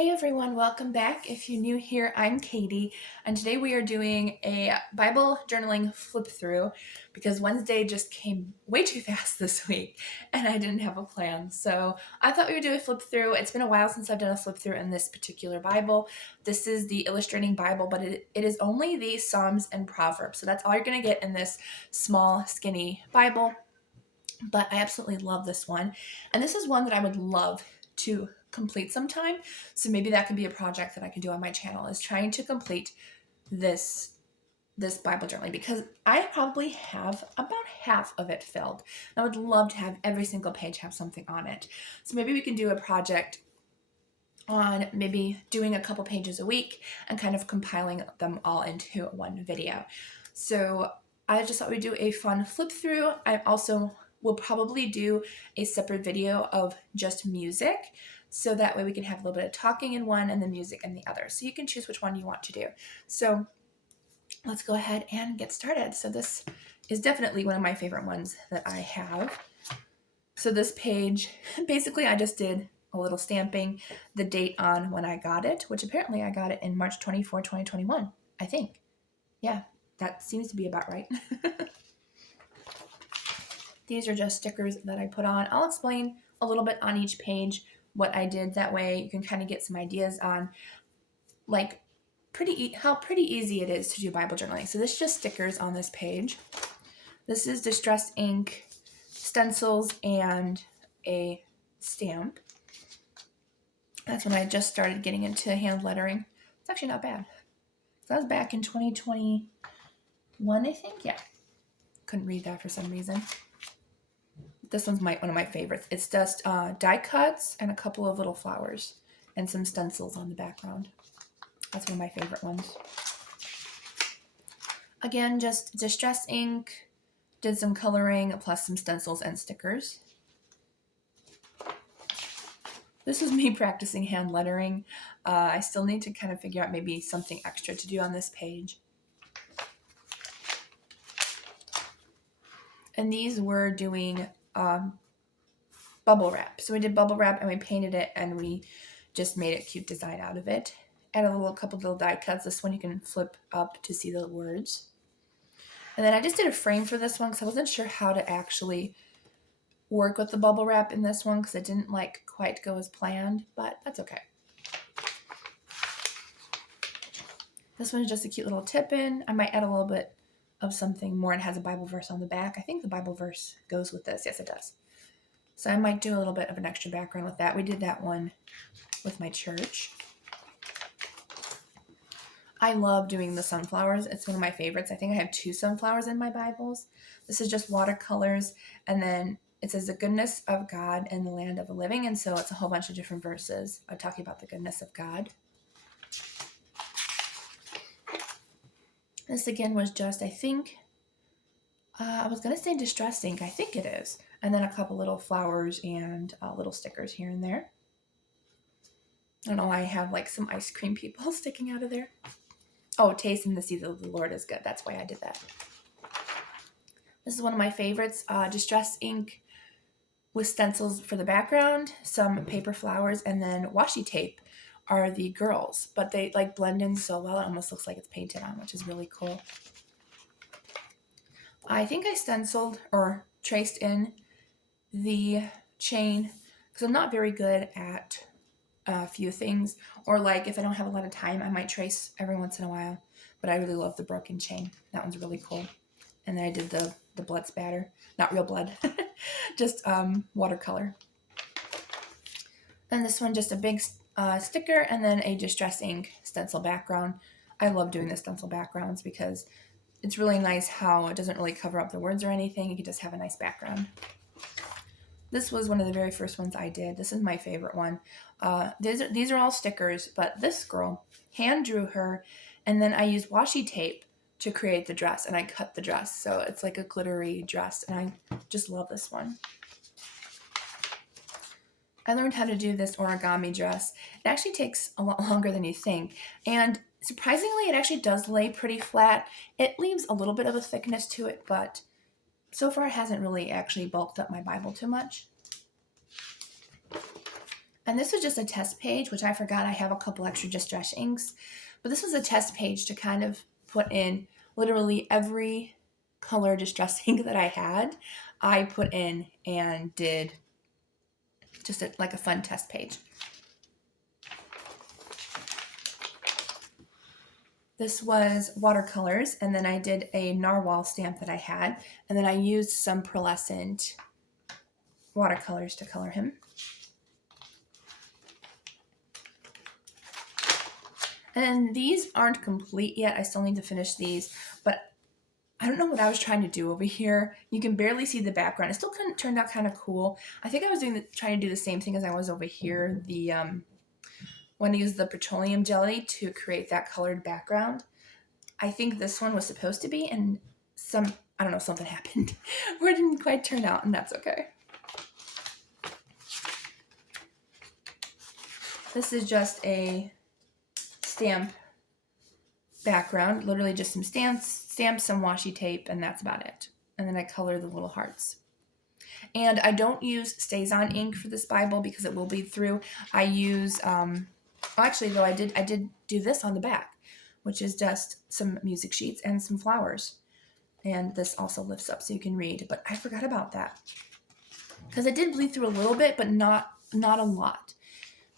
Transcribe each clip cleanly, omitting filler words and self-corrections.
Hey everyone, welcome back. If you're new here, I'm Katie, and today we are doing a Bible journaling flip through because Wednesday just came way too fast this week and I didn't have a plan. So I thought we would do a flip through. It's been a while since I've done a flip through in this particular Bible. This is the Illustrating Bible, but it is only the Psalms and Proverbs. So that's all you're going to get in this small, skinny Bible. But I absolutely love this one. And this is one that I would love to complete sometime. So maybe that could be a project that I can do on my channel, is trying to complete this Bible journaling, because I probably have about half of it filled. I would love to have every single page have something on it. So maybe we can do a project on maybe doing a couple pages a week and kind of compiling them all into one video. So I just thought we'd do a fun flip through. I also will probably do a separate video of just music, so that way we can have a little bit of talking in one and the music in the other. So you can choose which one you want to do. So let's go ahead and get started. So this is definitely one of my favorite ones that I have. So this page, basically I just did a little stamping, the date on when I got it, which apparently I got it in March 24, 2021, I think. Yeah, that seems to be about right. These are just stickers that I put on. I'll explain a little bit on each page what I did. That way you can kind of get some ideas on like how pretty easy it is to do Bible journaling. So this is just stickers on this page. This is distress ink, stencils, and a stamp. That's when I just started getting into hand lettering. It's actually not bad. So that was back in 2021, I think. Yeah. Couldn't read that for some reason. This one's one of my favorites. It's just die cuts and a couple of little flowers and some stencils on the background. That's one of my favorite ones. Again, just distress ink, did some coloring, plus some stencils and stickers. This was me practicing hand lettering. I still need to kind of figure out maybe something extra to do on this page. And these were doing bubble wrap. So we did bubble wrap and we painted it and we just made a cute design out of it. Add a couple little die cuts. This one you can flip up to see the words. And then I just did a frame for this one because I wasn't sure how to actually work with the bubble wrap in this one because it didn't quite go as planned, but that's okay. This one's just a cute little tip-in. I might add a little bit of something more. It has a Bible verse on the back. I think the Bible verse goes with this. Yes, it does. So I might do a little bit of an extra background with that. We did that one with my church. I love doing the sunflowers. It's one of my favorites. I think I have 2 sunflowers in my Bibles. This is just watercolors, and then it says the goodness of God in the land of the living, and so it's a whole bunch of different verses talking about the goodness of God. This again was just, I think, I was going to say distress ink. I think it is. And then a couple little flowers and little stickers here and there. I don't know why I have some ice cream people sticking out of there. Oh, taste and see that the Lord is good. That's why I did that. This is one of my favorites. Distress ink with stencils for the background, some paper flowers, and then washi tape are the girls. But they blend in so well, it almost looks like it's painted on, which is really cool. I think I stenciled or traced in the chain because I'm not very good at a few things, or if I don't have a lot of time, I might trace every once in a while, but I really love the broken chain. That one's really cool. And then I did the blood spatter, not real blood, just watercolor. And this one just a big sticker and then a distress ink stencil background. I love doing the stencil backgrounds because it's really nice how it doesn't really cover up the words or anything. You can just have a nice background. This was one of the very first ones I did. This is my favorite one. These are all stickers, but this girl, hand drew her, and then I used washi tape to create the dress, and I cut the dress. So it's like a glittery dress, and I just love this one. I learned how to do this origami dress. It actually takes a lot longer than you think, and surprisingly, it actually does lay pretty flat. It leaves a little bit of a thickness to it, but so far it hasn't really actually bulked up my Bible too much. And this was just a test page, which I forgot I have a couple extra distress inks. But this was a test page to kind of put in literally every color distress ink that I had. I put in and did just like a fun test page. This was watercolors, and then I did a narwhal stamp that I had, and then I used some pearlescent watercolors to color him. And these aren't complete yet. I still need to finish these, but I don't know what I was trying to do over here. You can barely see the background. It still turned out kind of cool. I think I was trying to do the same thing as I was over here. When I used the petroleum jelly to create that colored background. I think this one was supposed to be, and I don't know, something happened where it didn't quite turn out, and that's okay. This is just a stamp background, literally just some stamps, some washi tape, and that's about it. And then I color the little hearts. And I don't use StazOn ink for this Bible because it will bleed through. I use, actually though, I did do this on the back, which is just some music sheets and some flowers. And this also lifts up so you can read, but I forgot about that. Because it did bleed through a little bit, but not a lot.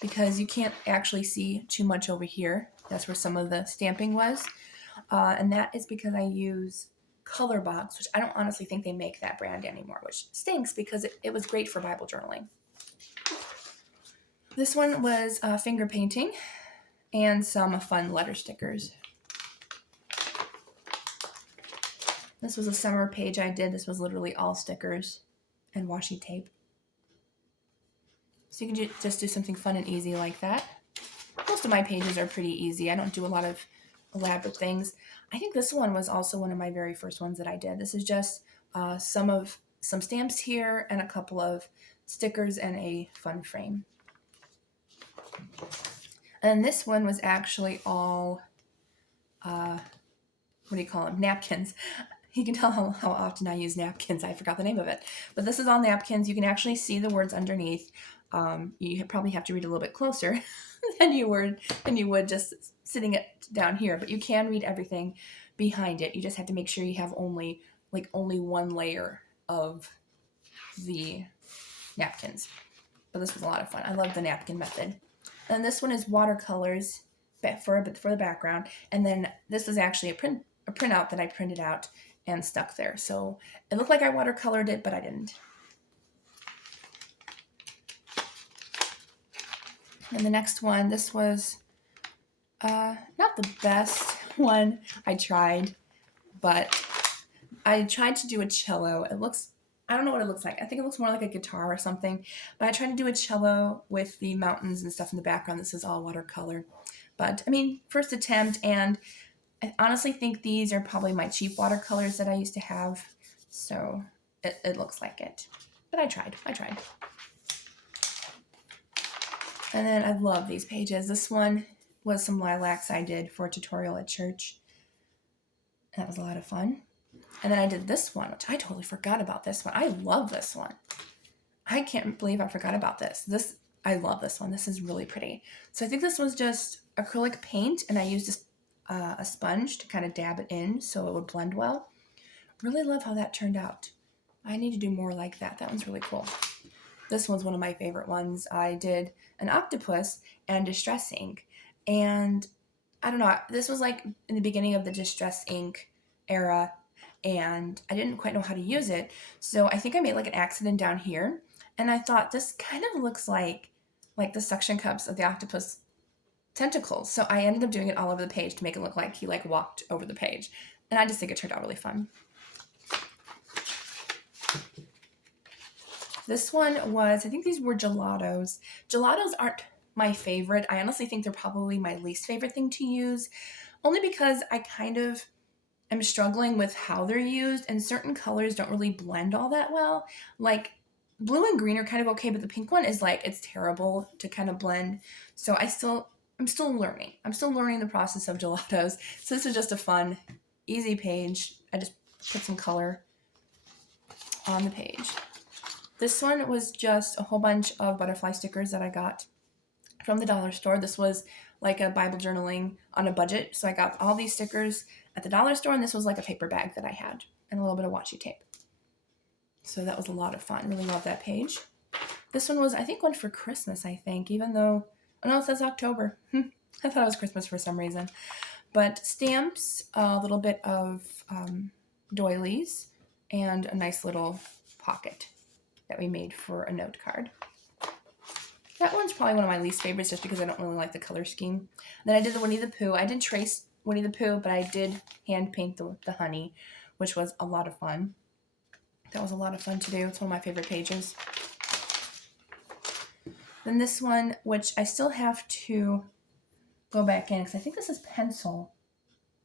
Because you can't actually see too much over here. That's where some of the stamping was. And that is because I use Color Box, which I don't honestly think they make that brand anymore, which stinks because it was great for Bible journaling. This one was finger painting and some fun letter stickers. This was a summer page I did. This was literally all stickers and washi tape. So you can just do something fun and easy like that. Most of my pages are pretty easy. I don't do a lot of elaborate things. I think this one was also one of my very first ones that I did. This is just some stamps here and a couple of stickers and a fun frame. And this one was actually all, what do you call them? Napkins. You can tell how often I use napkins. I forgot the name of it. But this is all napkins. You can actually see the words underneath. You probably have to read a little bit closer than you would just sitting it down here. But you can read everything behind it. You just have to make sure you have only one layer of the napkins. But this was a lot of fun. I love the napkin method. And this one is watercolors for the background. And then this is actually a printout that I printed out and stuck there. So it looked like I watercolored it, but I didn't. And the next one, this was not the best one I tried, but I tried to do a cello. I don't know what it looks like. I think it looks more like a guitar or something, but I tried to do a cello with the mountains and stuff in the background. This is all watercolor. But I mean, first attempt, and I honestly think these are probably my cheap watercolors that I used to have. So it looks like it, but I tried. And then I love these pages. This one was some lilacs I did for a tutorial at church. That was a lot of fun. And then I did this one, which I totally forgot about this one. I love this one. I can't believe I forgot about this. I love this one. This is really pretty. So I think this was just acrylic paint, and I used a sponge to kind of dab it in so it would blend well. Really love how that turned out. I need to do more like that. That one's really cool. This one's one of my favorite ones. I did an octopus and distress ink. And I don't know, this was like in the beginning of the distress ink era, and I didn't quite know how to use it. So I think I made like an accident down here. And I thought this kind of looks like the suction cups of the octopus tentacles. So I ended up doing it all over the page to make it look like he walked over the page. And I just think it turned out really fun. This one was, I think these were gelatos. Gelatos aren't my favorite. I honestly think they're probably my least favorite thing to use, only because I kind of am struggling with how they're used, and certain colors don't really blend all that well. Like blue and green are kind of okay, but the pink one is it's terrible to kind of blend. So I'm still learning. I'm still learning the process of gelatos. So this is just a fun, easy page. I just put some color on the page. This one was just a whole bunch of butterfly stickers that I got from the dollar store. This was like a Bible journaling on a budget. So I got all these stickers at the dollar store, and this was like a paper bag that I had and a little bit of washi tape. So that was a lot of fun. Really love that page. This one was, I think, one for Christmas, I think, even though, oh no, it says October. I thought it was Christmas for some reason. But stamps, a little bit of doilies, and a nice little pocket that we made for a note card. That one's probably one of my least favorites just because I don't really like the color scheme. Then I did the Winnie the Pooh. I did trace Winnie the Pooh, but I did hand paint the honey, which was a lot of fun. That was a lot of fun to do. It's one of my favorite pages. Then this one, which I still have to go back in because I think this is pencil.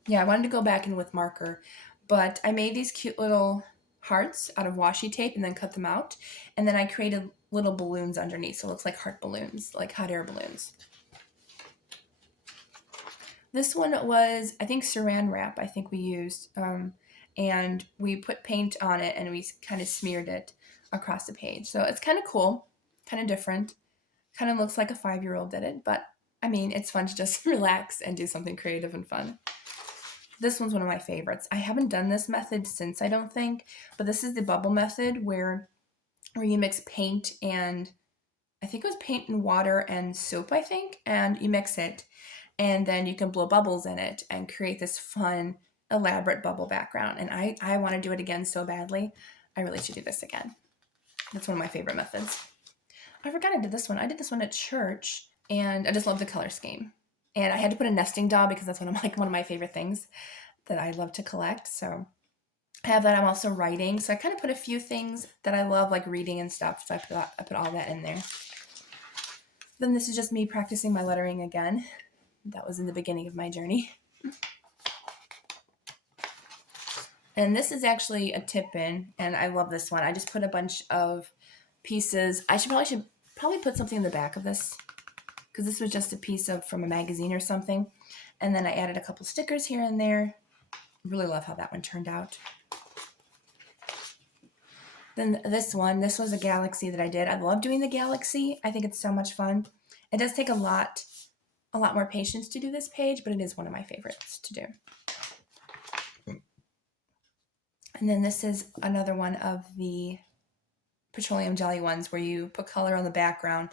Yeah, I wanted to go back in with marker, but I made these cute little hearts out of washi tape and then cut them out. And then I created little balloons underneath. So it looks like heart balloons, like hot air balloons. This one was, I think, saran wrap, I think we used. And we put paint on it and we kind of smeared it across the page. So it's kind of cool, kind of different. Kind of looks like a 5-year-old did it, but I mean, it's fun to just relax and do something creative and fun. This one's one of my favorites. I haven't done this method since, I don't think, but this is the bubble method where you mix paint and, I think it was paint and water and soap, I think, and you mix it, and then you can blow bubbles in it and create this fun, elaborate bubble background. And I want to do it again so badly. I really should do this again. That's one of my favorite methods. I forgot I did this one. I did this one at church, and I just love the color scheme. And I had to put a nesting doll because that's one of my favorite things that I love to collect. So I have that. I'm also writing. So I kind of put a few things that I love, like reading and stuff. So I put all that in there. Then this is just me practicing my lettering again. That was in the beginning of my journey. And this is actually a tip-in, and I love this one. I just put a bunch of pieces. I should probably put something in the back of this, because this was just a piece from a magazine or something. And then I added a couple stickers here and there. Really love how that one turned out. Then this was a galaxy that I did. I love doing the galaxy. I think it's so much fun. It does take a lot more patience to do this page, but it is one of my favorites to do. And then this is another one of the petroleum jelly ones where you put color on the background,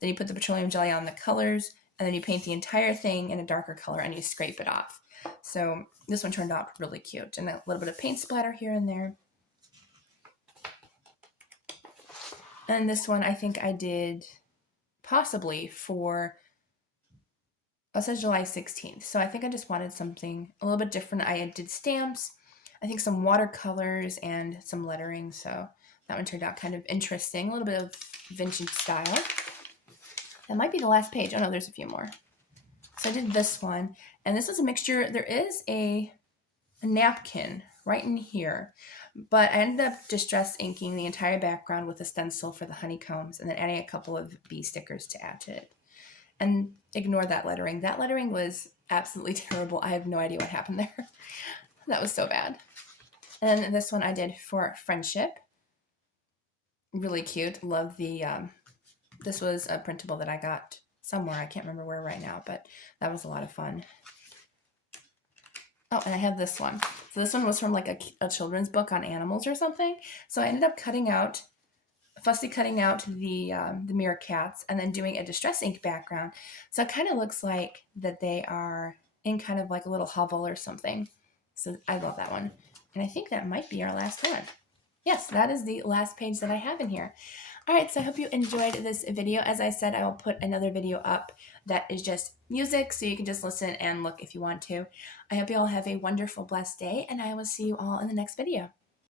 then you put the petroleum jelly on the colors, and then you paint the entire thing in a darker color and you scrape it off. So this one turned out really cute, and a little bit of paint splatter here and there. And this one I think I did possibly for, it says July 16th. So I think I just wanted something a little bit different. I did stamps, I think some watercolors and some lettering. So that one turned out kind of interesting, a little bit of vintage style. That might be the last page. Oh no, there's a few more. So I did this one, and this is a mixture. There is a napkin right in here, but I ended up distress inking the entire background with a stencil for the honeycombs, and then adding a couple of bee stickers to add to it. And ignore that lettering. That lettering was absolutely terrible. I have no idea what happened there. That was so bad. And then this one I did for friendship. Really cute. Love the, this was a printable that I got somewhere. I can't remember where right now, but that was a lot of fun. Oh, and I have this one. So this one was from like a children's book on animals or something. So I ended up fussy cutting out the meerkats and then doing a distress ink background. So it kind of looks like that they are in kind of like a little hovel or something. So I love that one. And I think that might be our last one. Yes, that is the last page that I have in here. All right, so I hope you enjoyed this video. As I said, I will put another video up that is just music, so you can just listen and look if you want to. I hope you all have a wonderful, blessed day, and I will see you all in the next video.